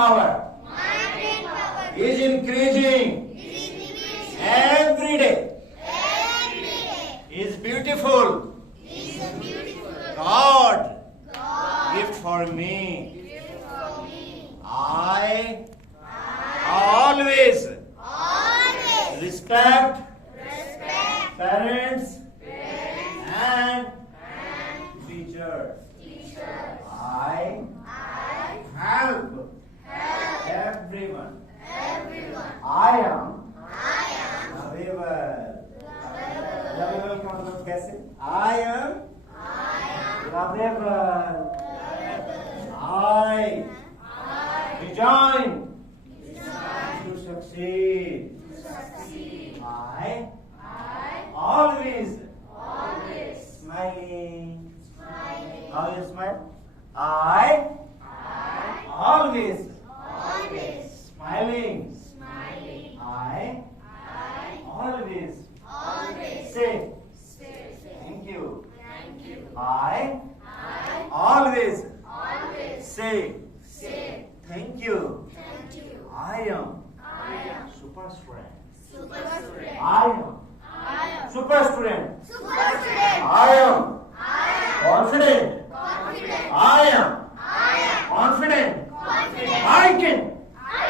power is increasing every day. Is beautiful. God gift for me. I always respect parents and teachers. I help everyone. I am lovable. Lovable का मतलब कैसे? I am lovable. I rejoin to succeed. I always smiling. How you smile? I always smiling. I always say thank you. I always say thank you. I am super student. I am super student. I am confident. I am confident. I can